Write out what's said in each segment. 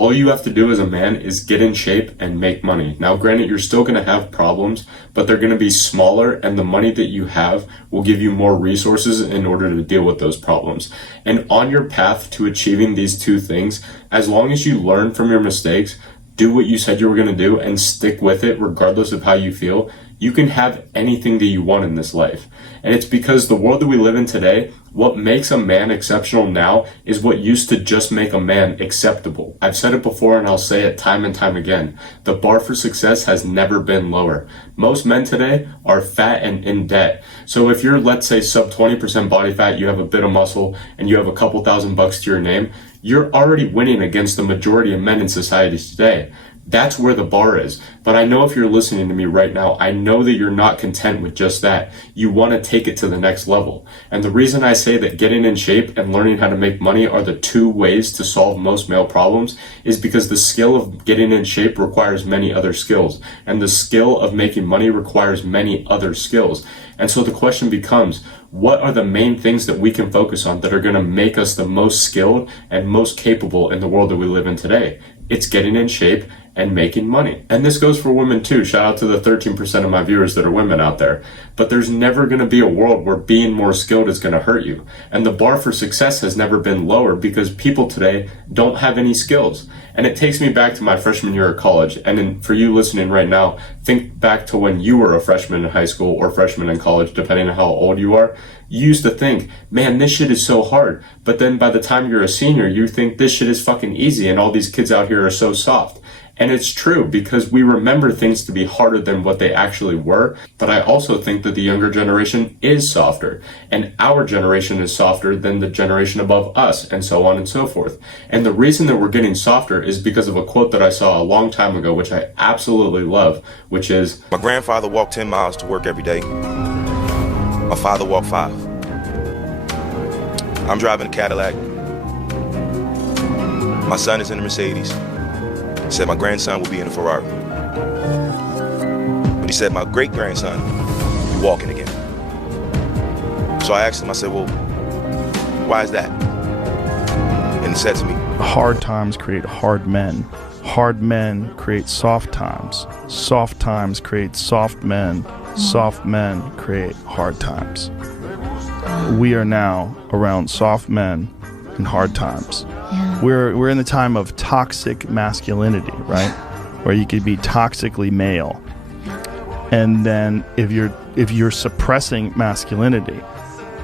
All you have to do as a man is get in shape and make money. Now, granted, you're still going to have problems, but they're going to be smaller, and the money that you have will give you more resources in order to deal with those problems. And on your path to achieving these two things, as long as you learn from your mistakes, do what you said you were going to do, and stick with it regardless of how you feel, you can have anything that you want in this life. And it's because the world that we live in today, what makes a man exceptional now is what used to just make a man acceptable. I've said it before and I'll say it time and time again. The bar for success has never been lower. Most men today are fat and in debt. So if you're, let's say, sub 20% body fat, you have a bit of muscle, and you have a couple $1,000 to your name, you're already winning against the majority of men in society today. That's where the bar is. But I know if you're listening to me right now, I know that you're not content with just that. You want to take it to the next level. And the reason I say that getting in shape and learning how to make money are the two ways to solve most male problems is because the skill of getting in shape requires many other skills. And the skill of making money requires many other skills. And so the question becomes, what are the main things that we can focus on that are going to make us the most skilled and most capable in the world that we live in today? It's getting in shape and making money. And this goes for women too. Shout out to the 13% of my viewers that are women out there. But there's never going to be a world where being more skilled is going to hurt you. And the bar for success has never been lower because people today don't have any skills. And it takes me back to my freshman year of college. And for you listening right now, think back to when you were a freshman in high school or freshman in college, depending on how old you are. You used to think, man, this shit is so hard. But then by the time you're a senior, you think this shit is fucking easy and all these kids out here are so soft. And it's true because we remember things to be harder than what they actually were. But I also think that the younger generation is softer, and our generation is softer than the generation above us, and so on and so forth. And the reason that we're getting softer is because of a quote that I saw a long time ago, which I absolutely love, which is, my grandfather walked 10 miles to work every day. My father walked 5. I'm driving a Cadillac. My son is in a Mercedes. He said my grandson will be in a Ferrari. But he said my great-grandson will be walking again. So I asked him, I said, well, why is that? And he said to me, hard times create hard men. Hard men create soft times. Soft times create soft men. Soft men create hard times. We are now around soft men and hard times. Yeah. We're in the time of toxic masculinity, right? Where you could be toxically male. And then if you're suppressing masculinity,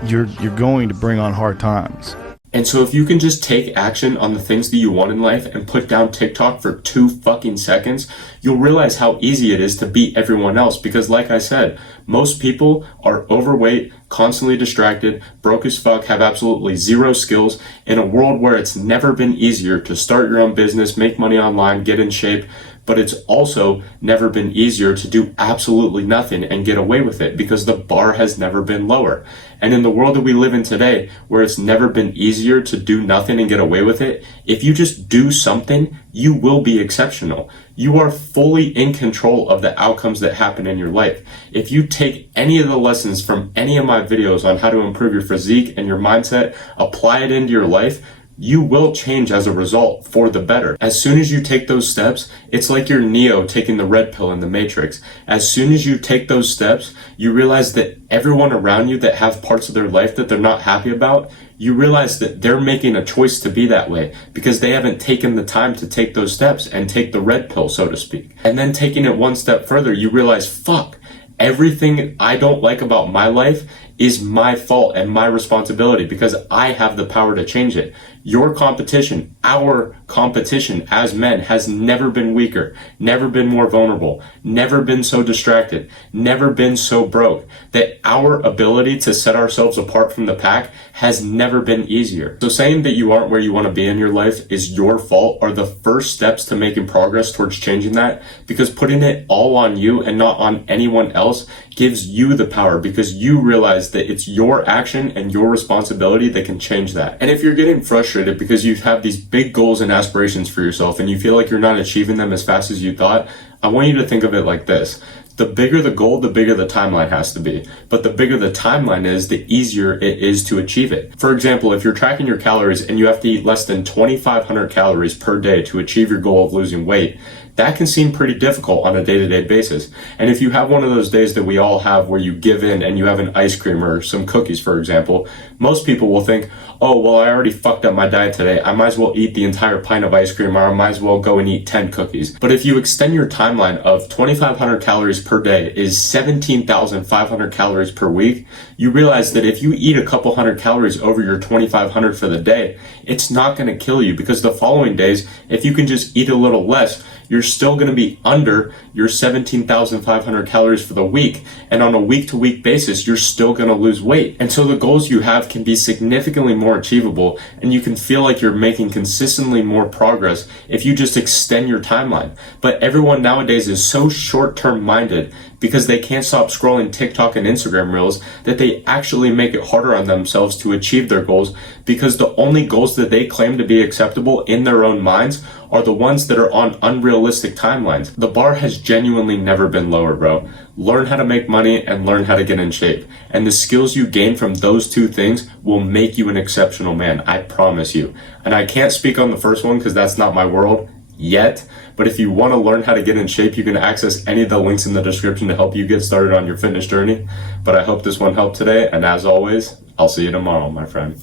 you're going to bring on hard times. and so if you can just take action on the things that you want in life and put down TikTok for 2 fucking seconds, you'll realize how easy it is to beat everyone else. Because like I said, most people are overweight, constantly distracted, broke as fuck, have absolutely zero skills in a world where it's never been easier to start your own business, make money online, get in shape. But it's also never been easier to do absolutely nothing and get away with it because the bar has never been lower. And in the world that we live in today, where it's never been easier to do nothing and get away with it, if you just do something, you will be exceptional. You are fully in control of the outcomes that happen in your life. If you take any of the lessons from any of my videos on how to improve your physique and your mindset, apply it into your life, you will change as a result for the better. As soon as you take those steps, it's like you're Neo taking the red pill in the Matrix. As soon as you take those steps, you realize that everyone around you that have parts of their life that they're not happy about, you realize that they're making a choice to be that way because they haven't taken the time to take those steps and take the red pill, so to speak. And then taking it one step further, you realize, fuck, everything I don't like about my life is my fault and my responsibility because I have the power to change it. Your competition, our competition as men has never been weaker, never been more vulnerable, never been so distracted, never been so broke, that our ability to set ourselves apart from the pack has never been easier. So saying that you aren't where you want to be in your life is your fault are the first steps to making progress towards changing that, because putting it all on you and not on anyone else gives you the power because you realize that it's your action and your responsibility that can change that. And if you're getting frustrated because you have these big goals and aspirations for yourself and you feel like you're not achieving them as fast as you thought, I want you to think of it like this. The bigger the goal, the bigger the timeline has to be. But the bigger the timeline is, the easier it is to achieve it. For example, if you're tracking your calories and you have to eat less than 2,500 calories per day to achieve your goal of losing weight, that can seem pretty difficult on a day-to-day basis. And if you have one of those days that we all have where you give in and you have an ice cream or some cookies, for example, most people will think, oh, well, I already fucked up my diet today. I might as well eat the entire pint of ice cream, or I might as well go and eat 10 cookies. But if you extend your timeline of 2,500 calories per day is 17,500 calories per week, you realize that if you eat a couple hundred calories over your 2,500 for the day, it's not going to kill you, because the following days, if you can just eat a little less, you're still going to be under your 17,500 calories for the week. And on a week-to-week basis, you're still going to lose weight. And so the goals you have can be significantly more achievable, and you can feel like you're making consistently more progress if you just extend your timeline. But everyone nowadays is so short-term minded because they can't stop scrolling TikTok and Instagram reels that they actually make it harder on themselves to achieve their goals, because the only goals that they claim to be acceptable in their own minds are the ones that are on unrealistic timelines. The bar has genuinely never been lower, bro. Learn how to make money and learn how to get in shape. And the skills you gain from those two things will make you an exceptional man, I promise you. And I can't speak on the first one because that's not my world yet, but if you want to learn how to get in shape, you can access any of the links in the description to help you get started on your fitness journey. But I hope this one helped today, and as always, I'll see you tomorrow, my friend.